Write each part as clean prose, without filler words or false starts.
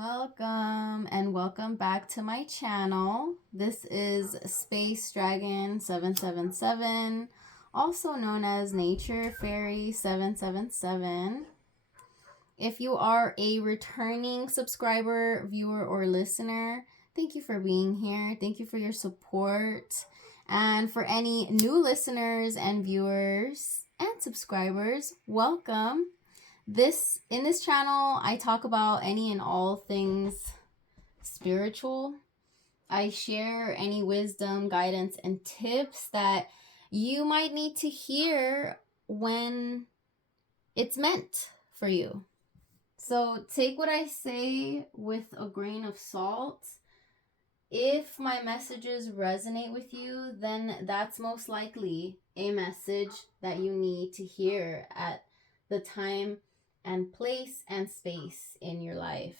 Welcome and welcome back to my channel. This is Space Dragon 777, also known as Nature Fairy 777. If you are a returning subscriber, viewer, or listener, thank you for being here. Thank you for your support. And for any new listeners and viewers and subscribers, welcome. In this channel, I talk about any and all things spiritual. I share any wisdom, guidance, and tips that you might need to hear when it's meant for you. So take what I say with a grain of salt. If my messages resonate with you, then that's most likely a message that you need to hear at the time and place and space in your life.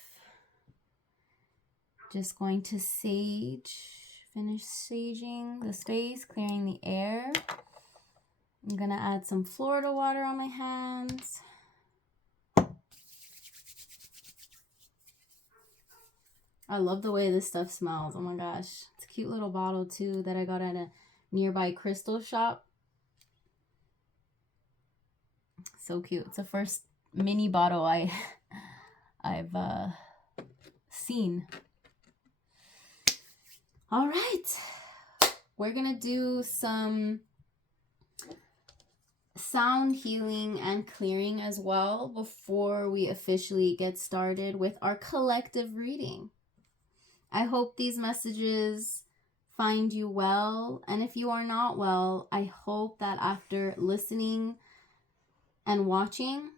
Just going to finish saging the space, clearing the air. I'm going to add some Florida water on my hands. I love the way this stuff smells. Oh my gosh. It's a cute little bottle too that I got at a nearby crystal shop. So cute. It's the first mini bottle I've seen. All right, we're gonna do some sound healing and clearing as well before we officially get started with our collective reading. I hope these messages find you well, and if you are not well, I hope that after listening and watching,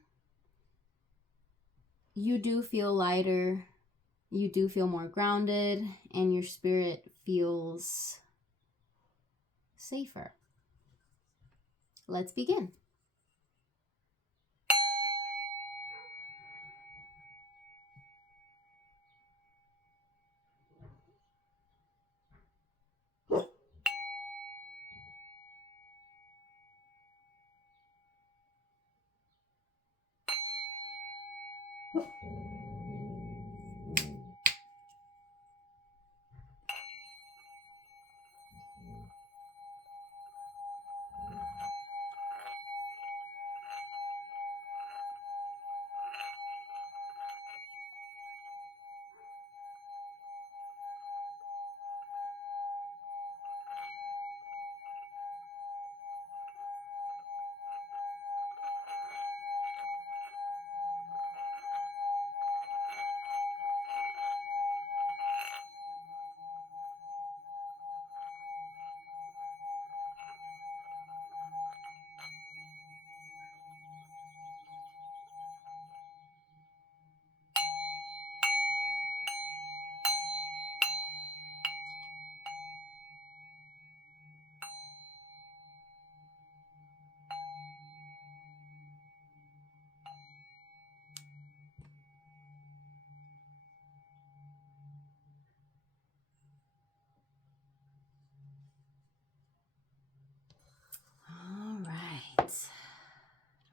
you do feel lighter, you do feel more grounded, and your spirit feels safer. Let's begin.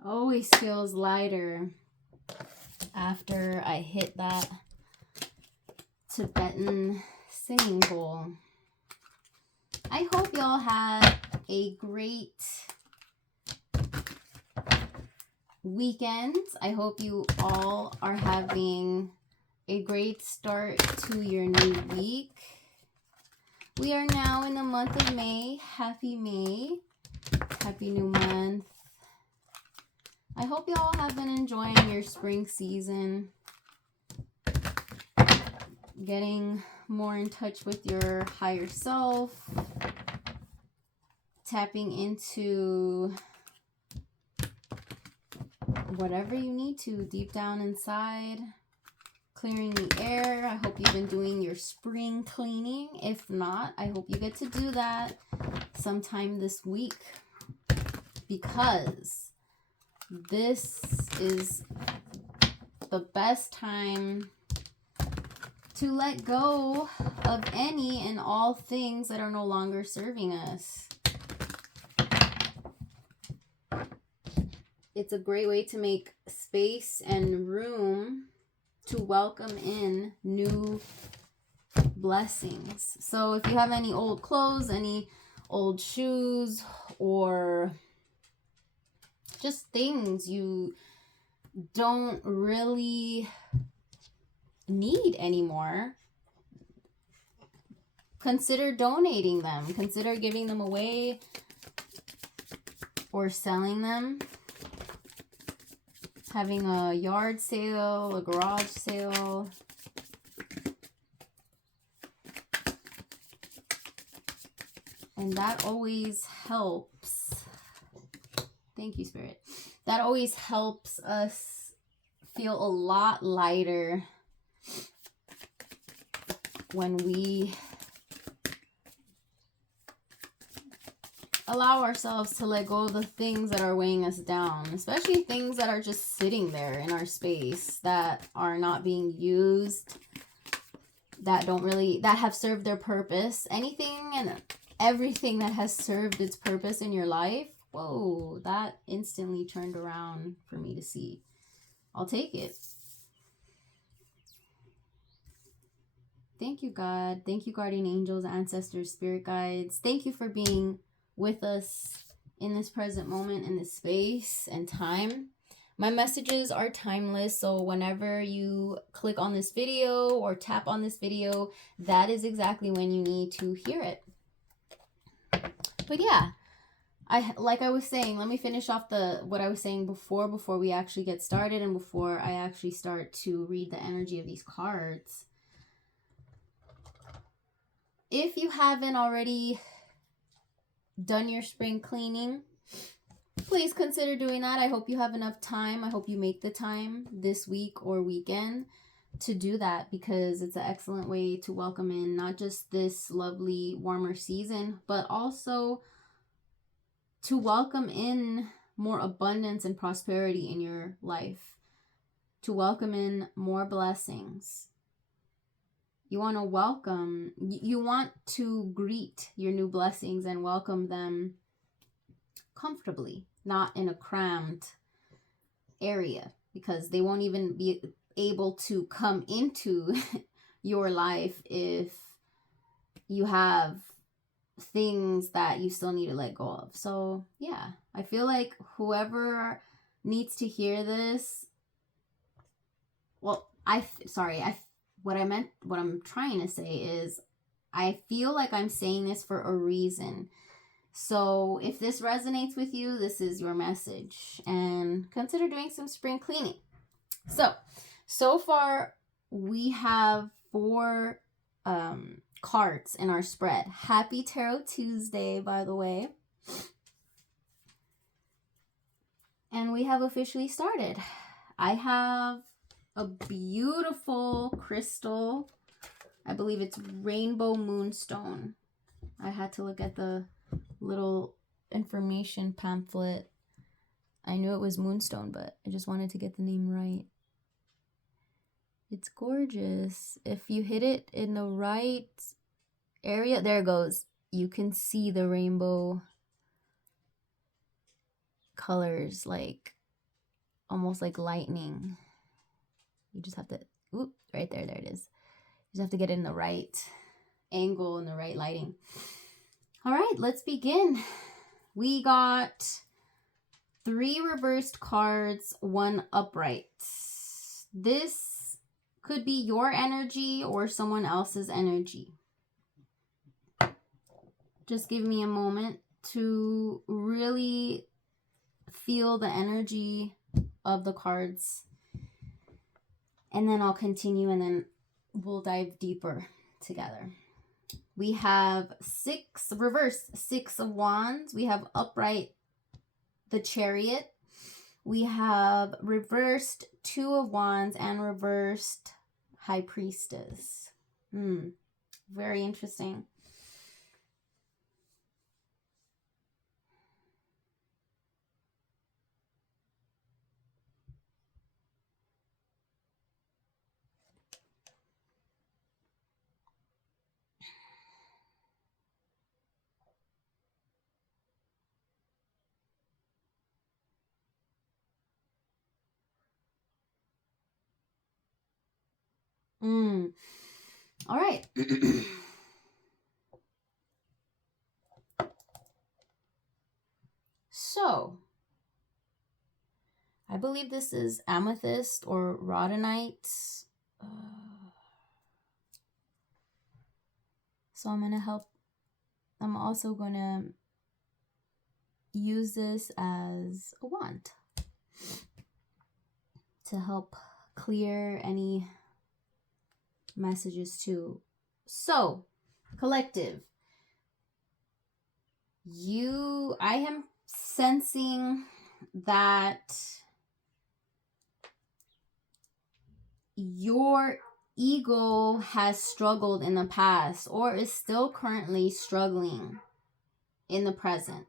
Always feels lighter after I hit that Tibetan singing bowl. I hope y'all had a great weekend. I hope you all are having a great start to your new week. We are now in the month of May. Happy May. Happy new month. I hope y'all have been enjoying your spring season, getting more in touch with your higher self, tapping into whatever you need to deep down inside, clearing the air. I hope you've been doing your spring cleaning. If not, I hope you get to do that sometime this week, because this is the best time to let go of any and all things that are no longer serving us. It's a great way to make space and room to welcome in new blessings. So if you have any old clothes, any old shoes, or just things you don't really need anymore, consider donating them. Consider giving them away or selling them. Having a yard sale, a garage sale. And that always helps. Thank you, Spirit. That always helps us feel a lot lighter when we allow ourselves to let go of the things that are weighing us down, especially things that are just sitting there in our space that are not being used, that have served their purpose. Anything and everything that has served its purpose in your life, whoa, that instantly turned around for me to see. I'll take it. Thank you, God. Thank you, guardian angels, ancestors, spirit guides. Thank you for being with us in this present moment, in this space and time. My messages are timeless, so whenever you click on this video or tap on this video, that is exactly when you need to hear it. But yeah, like I was saying, let me finish off what I was saying before we actually get started and before I actually start to read the energy of these cards. If you haven't already done your spring cleaning, please consider doing that. I hope you have enough time. I hope you make the time this week or weekend to do that, because it's an excellent way to welcome in not just this lovely warmer season, but also to welcome in more abundance and prosperity in your life, to welcome in more blessings. You want to greet your new blessings and welcome them comfortably, not in a crammed area, because they won't even be able to come into your life if you have things that you still need to let go of. So yeah, I feel like whoever needs to hear this, well, what I'm trying to say is, I feel like I'm saying this for a reason. So if this resonates with you, this is your message, and consider doing some spring cleaning. So far we have 4 cards in our spread. Happy Tarot Tuesday, by the way. And we have officially started. I have a beautiful crystal. I believe it's Rainbow Moonstone. I had to look at the little information pamphlet. I knew it was Moonstone, but I just wanted to get the name right. It's gorgeous. If you hit it in the right area, there it goes. You can see the rainbow colors, like almost like lightning. You just have to, right there, there it is. You just have to get in the right angle and the right lighting. All right, let's begin. We got 3 reversed cards, 1 upright. This could be your energy or someone else's energy. Just give me a moment to really feel the energy of the cards, and then I'll continue, and then we'll dive deeper together. We have 6 of Wands. We have upright the Chariot. We have reversed 2 of Wands and reversed High Priestess. Very interesting. All right. So, I believe this is amethyst or rhodonite. So I'm also going to use this as a wand to help clear any messages too. So, collective, I am sensing that your ego has struggled in the past or is still currently struggling in the present.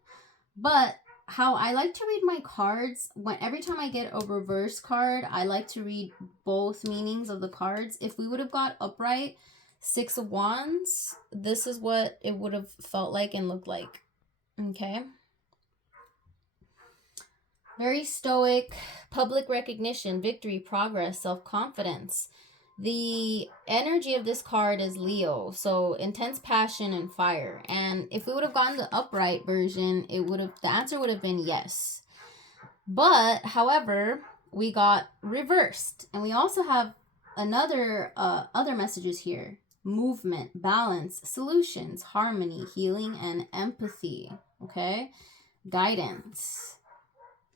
But how I like to read my cards, every time I get a reverse card, I like to read both meanings of the cards. If we would have got upright, Six of Wands, this is what it would have felt like and looked like. Okay. Very stoic, public recognition, victory, progress, self-confidence. The energy of this card is Leo, so intense passion and fire. And if we would have gotten the upright version, the answer would have been yes. But, however, we got reversed. And we also have other messages here. Movement, balance, solutions, harmony, healing, and empathy. Okay? Guidance.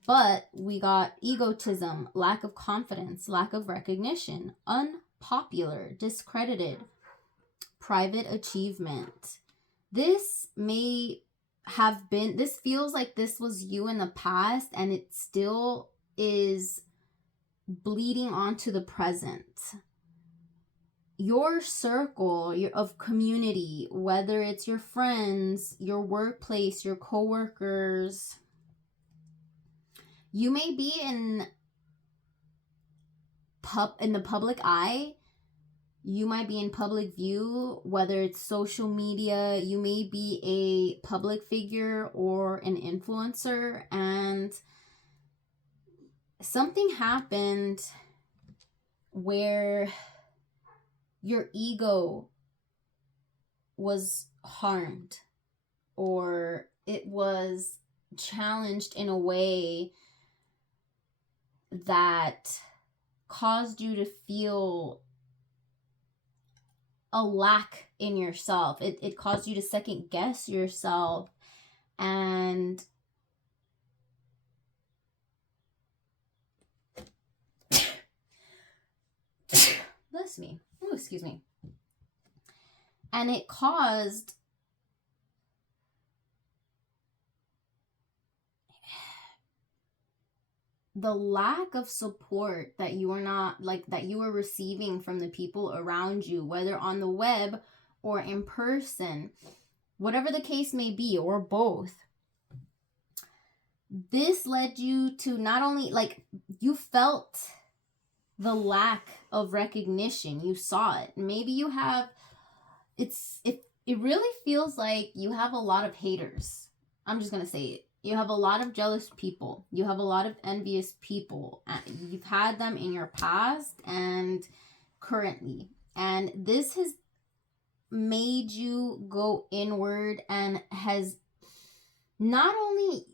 But we got egotism, lack of confidence, lack of recognition, unpopular, discredited, private achievement. This feels like this was you in the past, and it still is bleeding onto the present. Your circle of community, whether it's your friends, your workplace, your coworkers, you may be in the public eye. You might be in public view, whether it's social media. You may be a public figure or an influencer, and something happened where your ego was harmed, or it was challenged in a way that caused you to feel a lack in yourself. It caused you to second guess yourself, and bless me. Oh, excuse me. And it caused the lack of support that you were receiving from the people around you, whether on the web or in person, whatever the case may be, or both. This led you to not only, you felt the lack of recognition. You saw it. Maybe you have, it really feels like you have a lot of haters. I'm just going to say it. You have a lot of jealous people. You have a lot of envious people. You've had them in your past and currently. And this has made you go inward and has not only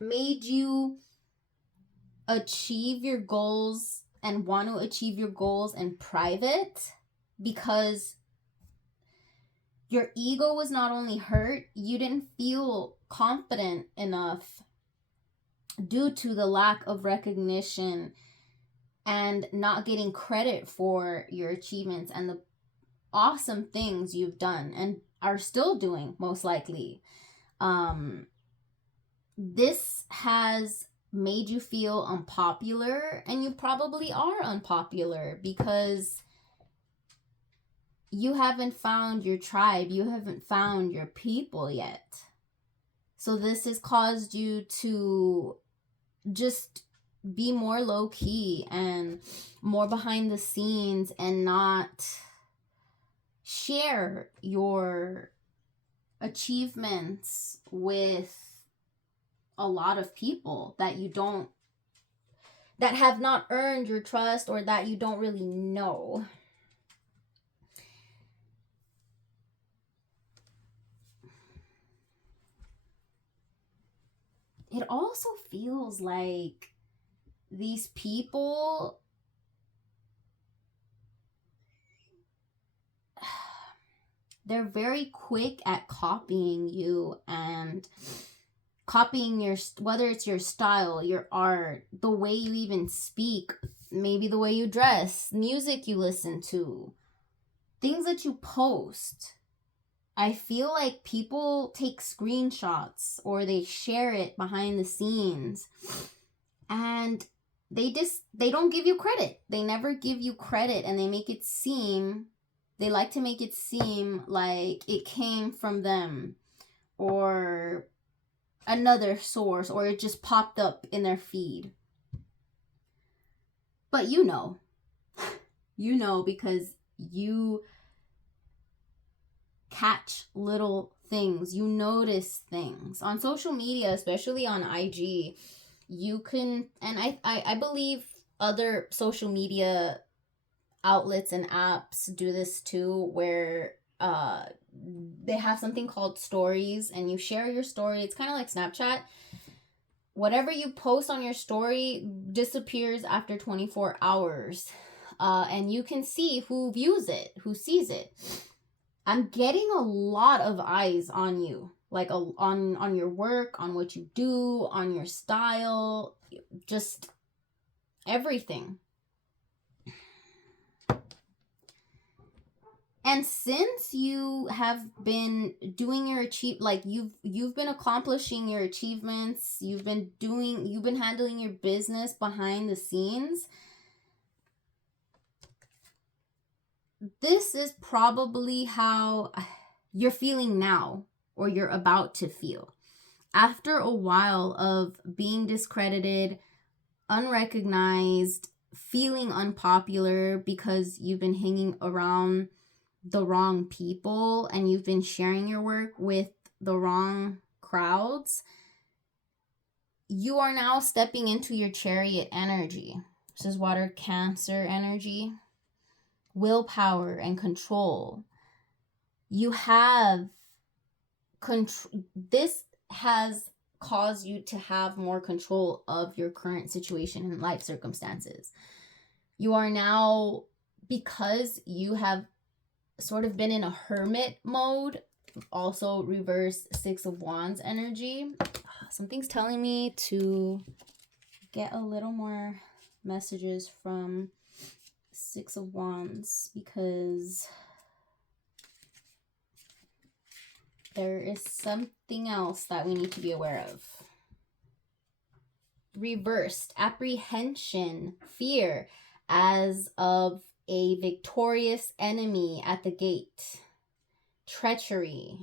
made you achieve your goals and want to achieve your goals in private, because your ego was not only hurt, you didn't feel confident enough due to the lack of recognition and not getting credit for your achievements and the awesome things you've done and are still doing, most likely. This has made you feel unpopular, and you probably are unpopular because you haven't found your tribe. You haven't found your people yet. So this has caused you to just be more low-key and more behind the scenes and not share your achievements with a lot of people that you don't that have not earned your trust or that you don't really know. It also feels like these people, they're very quick at copying you and copying your, whether it's your style, your art, the way you even speak, maybe the way you dress, music you listen to, things that you post. I feel like people take screenshots or they share it behind the scenes and they don't give you credit. They never give you credit, and they like to make it seem like it came from them or another source, or it just popped up in their feed. But you know because you catch little things, you notice things on social media, especially on IG. You can, and I believe other social media outlets and apps do this too, where they have something called stories, and you share your story. It's kind of like Snapchat. Whatever you post on your story disappears after 24 hours. And you can see who views it, who sees it. I'm getting a lot of eyes on you, like on your work, on what you do, on your style, just everything. And since you have been doing your you've been accomplishing your achievements, you've been handling your business behind the scenes, this is probably how you're feeling now, or you're about to feel. After a while of being discredited, unrecognized, feeling unpopular because you've been hanging around the wrong people and you've been sharing your work with the wrong crowds, you are now stepping into your Chariot energy. This is water Cancer energy. Willpower and control. You have control. This has caused you to have more control of your current situation and life circumstances. You are now, because you have sort of been in a hermit mode, also reverse Six of Wands energy. Something's telling me to get a little more messages from Six of Wands, because there is something else that we need to be aware of. Reversed apprehension, fear as of a victorious enemy at the gate. Treachery,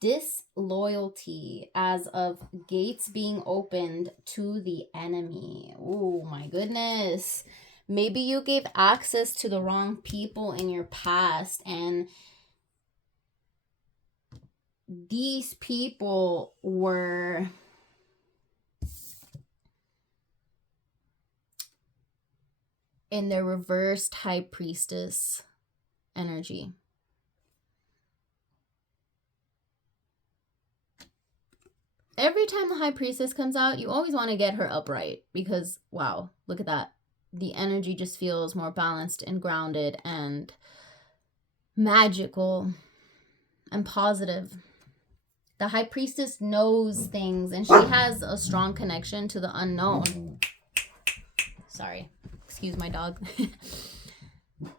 disloyalty as of gates being opened to the enemy. Oh my goodness. Maybe you gave access to the wrong people in your past, and these people were in their reversed High Priestess energy. Every time the High Priestess comes out, you always want to get her upright, because, wow, look at that. The energy just feels more balanced and grounded and magical and positive. The High Priestess knows things, and she has a strong connection to the unknown. Sorry, excuse my dog.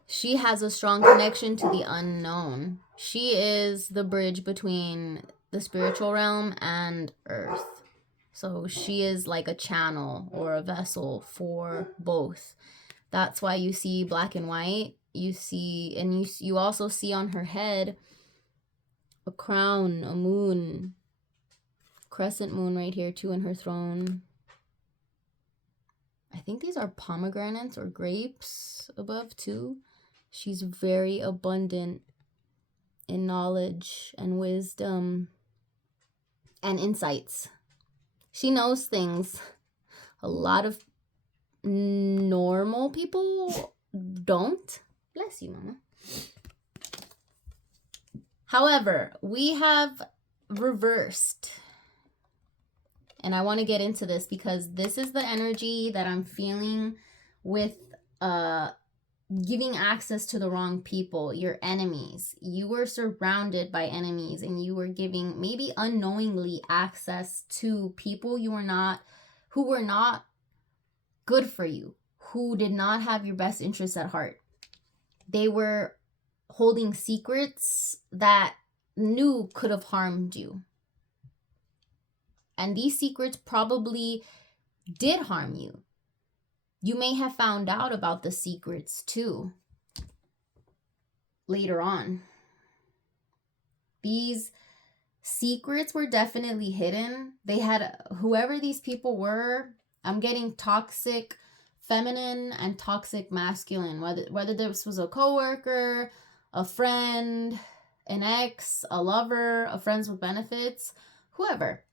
She has a strong connection to the unknown. She is the bridge between the spiritual realm and earth. So she is like a channel or a vessel for both. That's why you see black and white. You see, and you also see on her head a crown, a moon, crescent moon right here too in her throne. I think these are pomegranates or grapes above too. She's very abundant in knowledge and wisdom and insights. She knows things. A lot of normal people don't. Bless you, mama. However, we have reversed. And I want to get into this because this is the energy that I'm feeling with giving access to the wrong people, your enemies. You were surrounded by enemies and you were giving maybe unknowingly access to people who were not good for you, who did not have your best interests at heart. They were holding secrets that could have harmed you. And these secrets probably did harm you. You may have found out about the secrets too later on. These secrets were definitely hidden. They had, whoever these people were, I'm getting toxic feminine and toxic masculine, whether this was a coworker, a friend, an ex, a lover, a friends with benefits, whoever.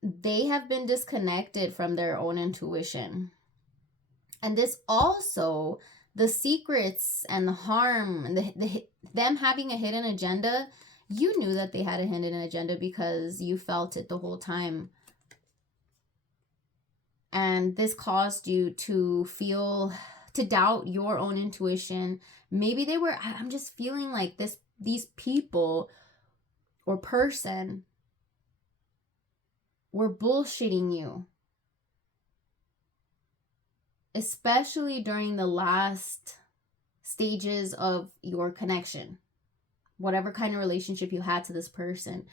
They have been disconnected from their own intuition. And this also, the secrets and the harm, them having a hidden agenda, you knew that they had a hidden agenda because you felt it the whole time. And this caused you to doubt your own intuition. Maybe I'm just feeling like these people or person were bullshitting you. Especially during the last stages of your connection. Whatever kind of relationship you had to this person.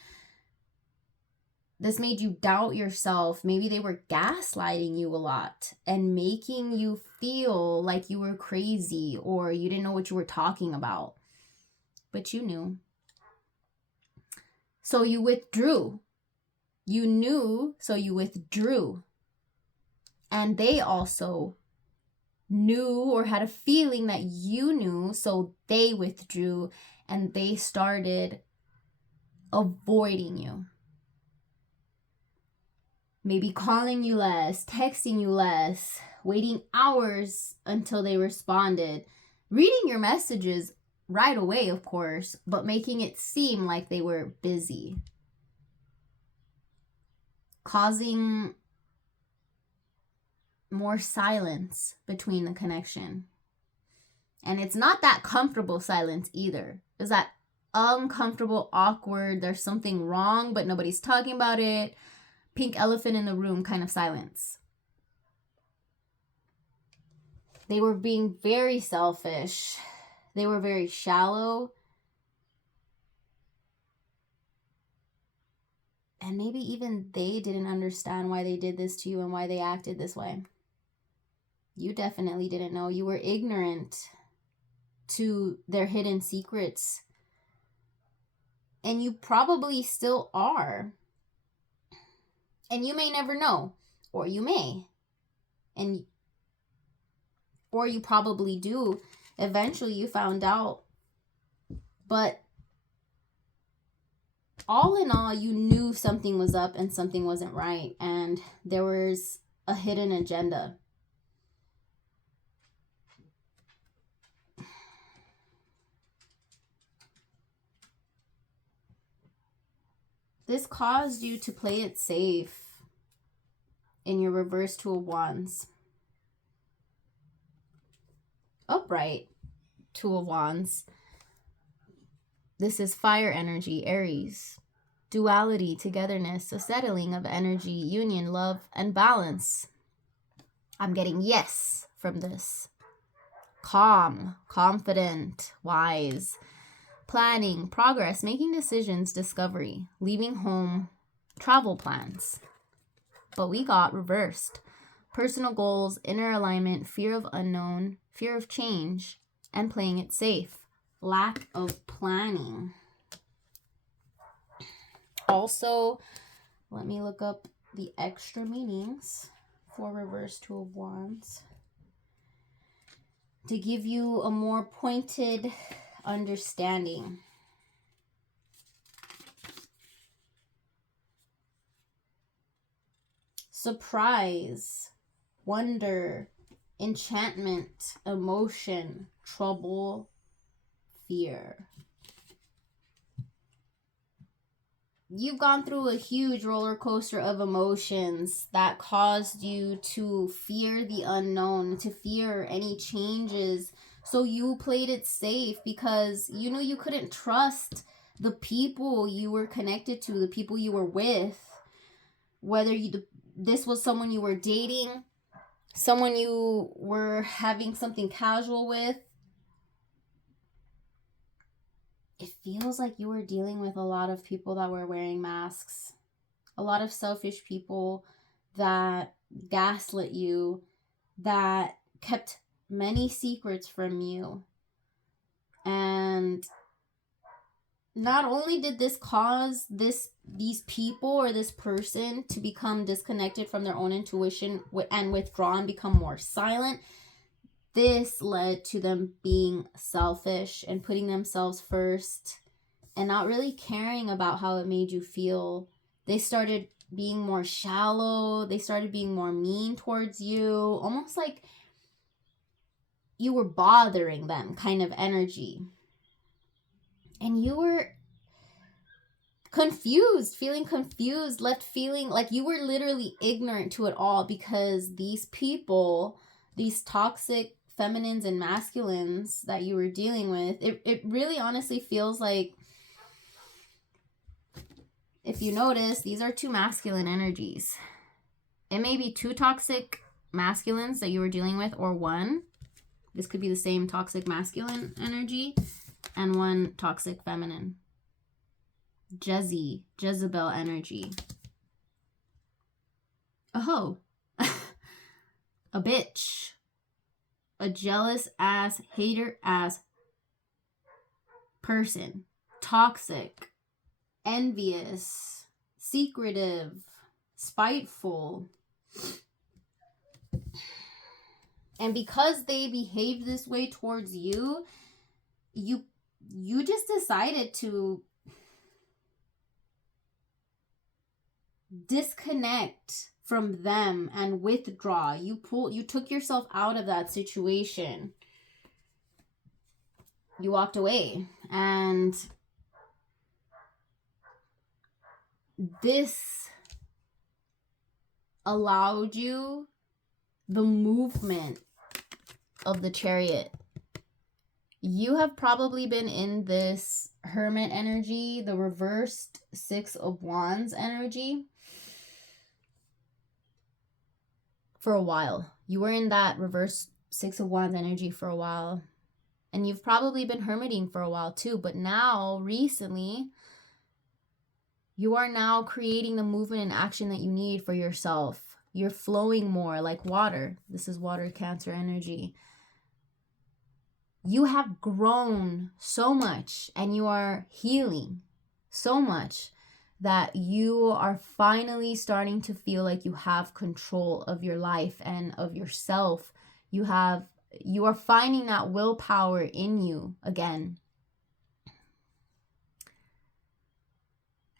This made you doubt yourself. Maybe they were gaslighting you a lot and making you feel like you were crazy or you didn't know what you were talking about. But you knew. So you withdrew. You knew, so you withdrew. And they also knew or had a feeling that you knew, so they withdrew and they started avoiding you. Maybe calling you less, texting you less, waiting hours until they responded, reading your messages right away, of course, but making it seem like they were busy. Causing more silence between the connection. And it's not that comfortable silence either. It's that uncomfortable, awkward, there's something wrong, but nobody's talking about it. Pink elephant in the room kind of silence. They were being very selfish. They were very shallow. And maybe even they didn't understand why they did this to you and why they acted this way. You definitely didn't know. You were ignorant to their hidden secrets. And you probably still are. And you may never know. Or you may. Or you probably do. Eventually you found out. But all in all, you knew something was up and something wasn't right. And there was a hidden agenda. This caused you to play it safe in your reverse Two of Wands. Upright Two of Wands. This is fire energy, Aries. Duality, togetherness, a settling of energy, union, love, and balance. I'm getting yes from this. Calm, confident, wise. Planning, progress, making decisions, discovery, leaving home, travel plans. But we got reversed. Personal goals, inner alignment, fear of unknown, fear of change, and playing it safe. Lack of planning. Also, let me look up the extra meanings for reverse Two of Wands to give you a more pointed understanding. surprise, wonder, enchantment, emotion, trouble, fear. You've gone through a huge roller coaster of emotions that caused you to fear the unknown, to fear any changes. So you played it safe because you knew you couldn't trust the people you were connected to, the people you were with. Whether this was someone you were dating, someone you were having something casual with. It feels like you were dealing with a lot of people that were wearing masks. A lot of selfish people that gaslit you, that kept many secrets from you. And not only did this cause these people or this person to become disconnected from their own intuition and withdraw and become more silent, this led to them being selfish and putting themselves first and not really caring about how it made you feel. They started being more shallow. They started being more mean towards you, almost like you were bothering them kind of energy. And you were confused, feeling confused, left feeling like you were literally ignorant to it all because these people, these toxic feminines and masculines that you were dealing with, it really honestly feels like, if you notice, these are two masculine energies. It may be two toxic masculines that you were dealing with, or one. This could be the same toxic masculine energy and one toxic feminine. Jezebel energy. A hoe. A bitch. A jealous ass, hater ass person. Toxic. Envious. Secretive. Spiteful. And because they behave this way towards you, you just decided to disconnect from them and withdraw. You took yourself out of that situation. You walked away, and this allowed you the movement of the Chariot. You have probably been in this Hermit energy, the reversed Six of Wands energy, for a while. You were in that reverse Six of Wands energy for a while. And you've probably been hermiting for a while too. But now, recently, you are now creating the movement and action that you need for yourself. You're flowing more like water. This is water Cancer energy. You have grown so much and you are healing so much that you are finally starting to feel like you have control of your life and of yourself. You are finding that willpower in you again.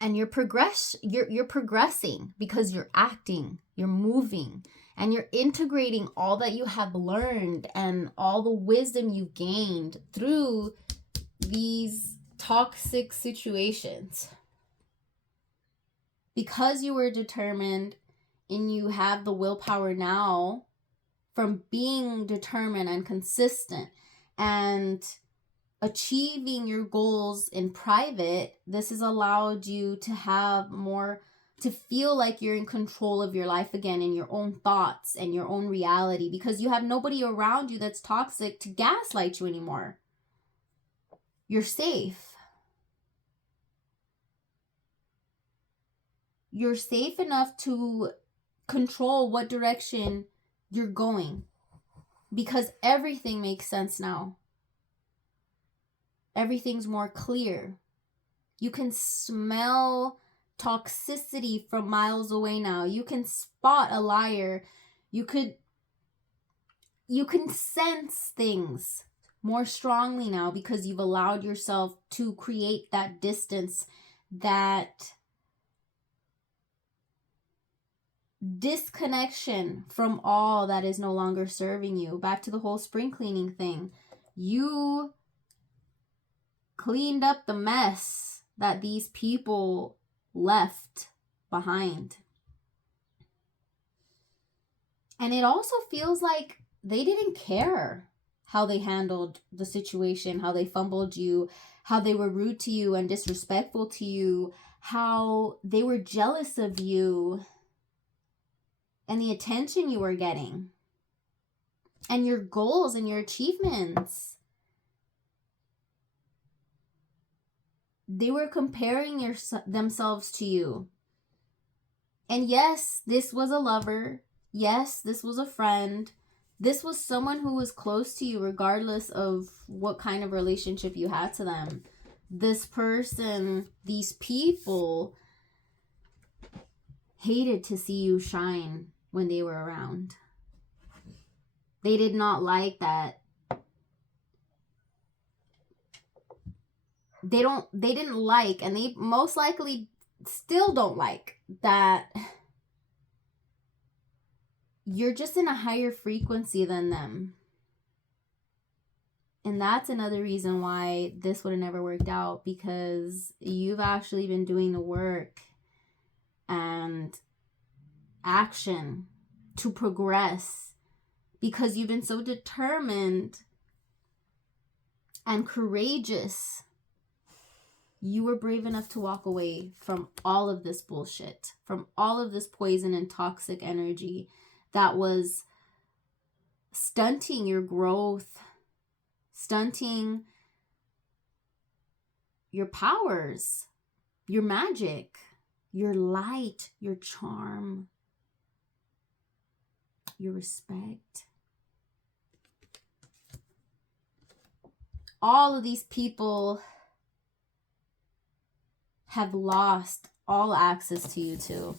And you're progressing because you're acting, you're moving, and you're integrating all that you have learned and all the wisdom you've gained through these toxic situations. Because you were determined and you have the willpower now from being determined and consistent and achieving your goals in private, this has allowed you to have more, to feel like you're in control of your life again and your own thoughts and your own reality, because you have nobody around you that's toxic to gaslight you anymore. You're safe. You're safe enough to control what direction you're going because everything makes sense now. Everything's more clear. You can smell toxicity from miles away now. You can spot a liar. You can sense things more strongly now because you've allowed yourself to create that distance, that disconnection from all that is no longer serving you. Back to the whole spring cleaning thing. You cleaned up the mess that these people left behind. And it also feels like they didn't care how they handled the situation, how they fumbled you, how they were rude to you and disrespectful to you, how they were jealous of you and the attention you were getting and your goals and your achievements. They were comparing themselves to you. And yes, this was a lover. Yes, this was a friend. This was someone who was close to you regardless of what kind of relationship you had to them. This person, these people hated to see you shine when they were around. They did not like that. They didn't like, and they most likely still don't like that you're just in a higher frequency than them. And that's another reason why this would have never worked out, because you've actually been doing the work and action to progress, because you've been so determined and courageous. You were brave enough to walk away from all of this bullshit, from all of this poison and toxic energy that was stunting your growth, stunting your powers, your magic, your light, your charm, your respect. All of these people have lost all access to you too,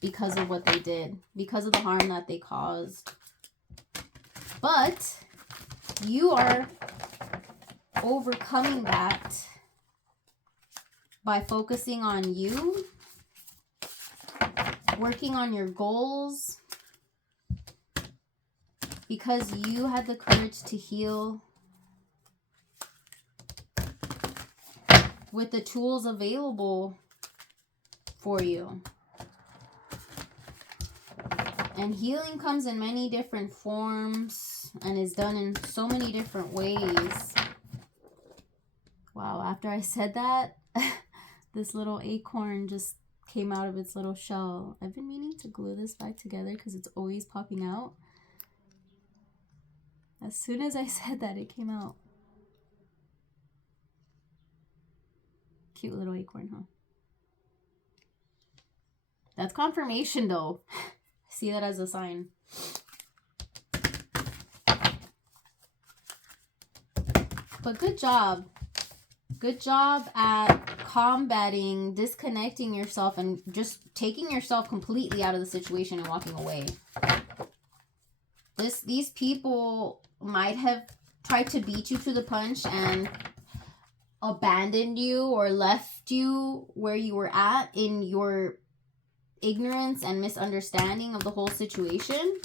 because of what they did, because of the harm that they caused. But you are overcoming that by focusing on you, working on your goals, because you had the courage to heal with the tools available for you. And healing comes in many different forms and is done in so many different ways. Wow, after I said that, this little acorn just came out of its little shell. I've been meaning to glue this back together because it's always popping out. As soon as I said that, it came out. Cute little acorn, huh? That's confirmation though. See that as a sign. But good job. Good job at combating, disconnecting yourself, and just taking yourself completely out of the situation and walking away. These people might have tried to beat you to the punch and abandoned you or left you where you were at in your ignorance and misunderstanding of the whole situation,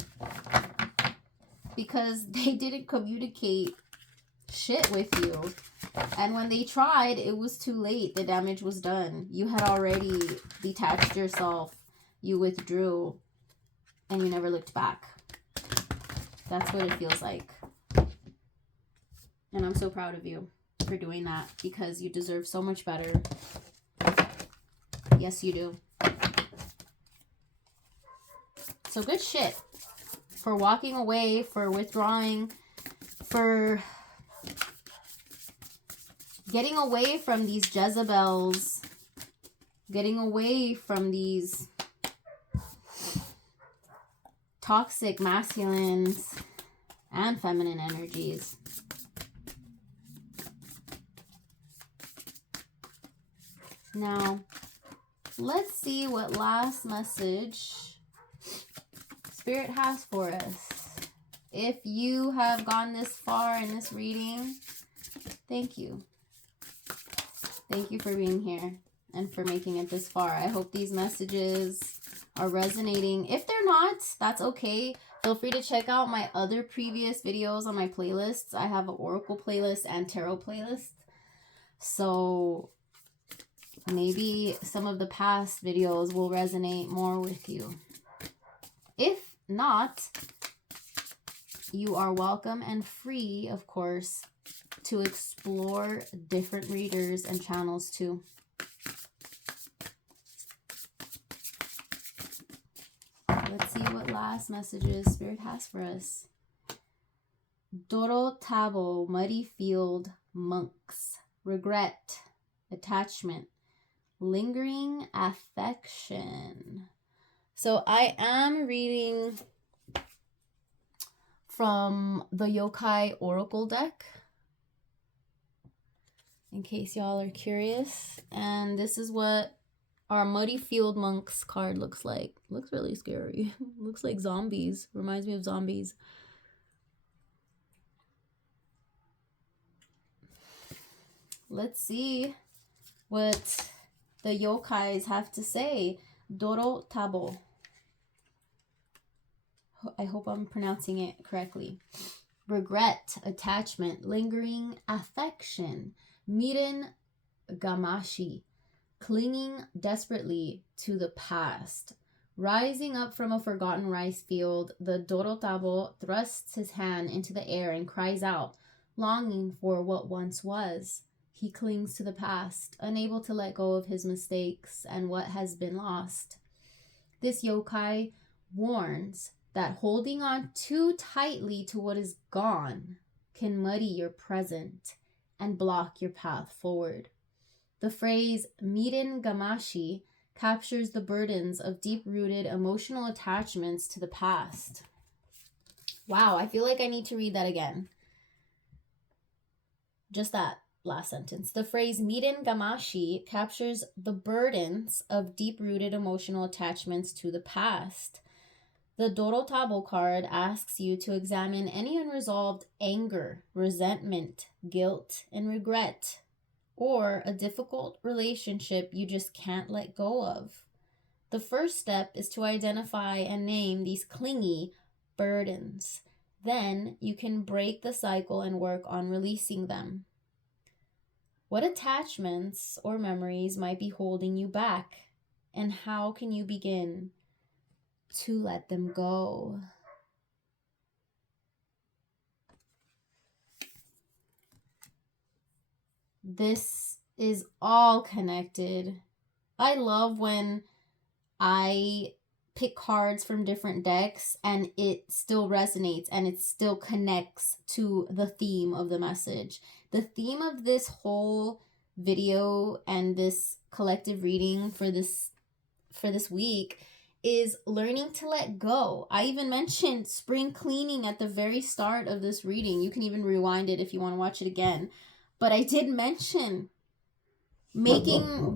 because they didn't communicate shit with you. And when they tried, it was too late. The damage was done. You had already detached yourself. You withdrew and you never looked back. That's what it feels like. And I'm so proud of you for doing that, because you deserve so much better. Yes, you do. So good shit for walking away, for withdrawing, for getting away from these Jezebels, getting away from these toxic masculines and feminine energies. Now, let's see what last message Spirit has for us. If you have gone this far in this reading, thank you. Thank you for being here and for making it this far. I hope these messages are resonating. If they're not, that's okay. Feel free to check out my other previous videos on my playlists. I have an Oracle playlist and Tarot playlist. So maybe some of the past videos will resonate more with you. If not, you are welcome and free, of course, to explore different readers and channels too. Let's see what last messages Spirit has for us. Doro Tabo, Muddy Field, Monks. Regret, attachment, lingering affection. So I am reading from the Yokai Oracle deck, in case y'all are curious. And this is what our Muddy Field Monks card looks like. Looks really scary. Looks like zombies. Reminds me of zombies. Let's see what the yokais have to say. Doro Tabo. I hope I'm pronouncing it correctly. Regret, attachment, lingering affection. Miren Gamashi. Clinging desperately to the past. Rising up from a forgotten rice field, the Doro Tabo thrusts his hand into the air and cries out, longing for what once was. He clings to the past, unable to let go of his mistakes and what has been lost. This yokai warns that holding on too tightly to what is gone can muddy your present and block your path forward. The phrase Miren Gamashi captures the burdens of deep-rooted emotional attachments to the past. Wow, I feel like I need to read that again. Just that last sentence. The phrase Miren Gamashi captures the burdens of deep-rooted emotional attachments to the past. The Doro Tabo card asks you to examine any unresolved anger, resentment, guilt, and regret, or a difficult relationship you just can't let go of. The first step is to identify and name these clingy burdens. Then you can break the cycle and work on releasing them. What attachments or memories might be holding you back, and how can you begin to let them go? This is all connected. I love when I pick cards from different decks and it still resonates and it still connects to the theme of the message. The theme of this whole video and this collective reading for this week is learning to let go. I even mentioned spring cleaning at the very start of this reading. You can even rewind it if you want to watch it again. But I did mention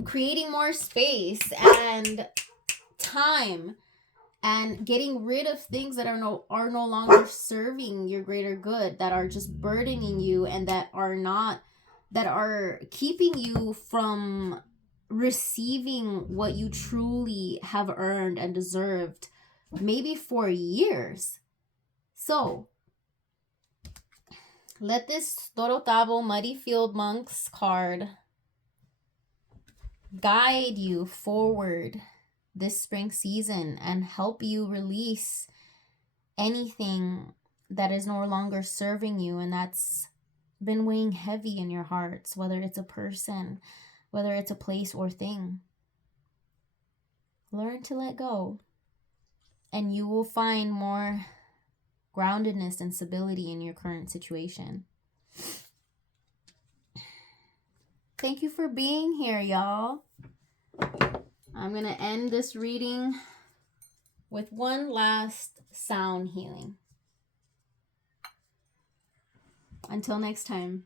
creating more space and time and getting rid of things that are no longer serving your greater good, that are just burdening you and that are keeping you from receiving what you truly have earned and deserved, maybe for years. So let this Doro Tabo Muddy Field Monks card guide you forward this spring season and help you release anything that is no longer serving you and that's been weighing heavy in your hearts, whether it's a person, whether it's a place or thing. Learn to let go, and you will find more groundedness and stability in your current situation. Thank you for being here, y'all. I'm going to end this reading with one last sound healing. Until next time.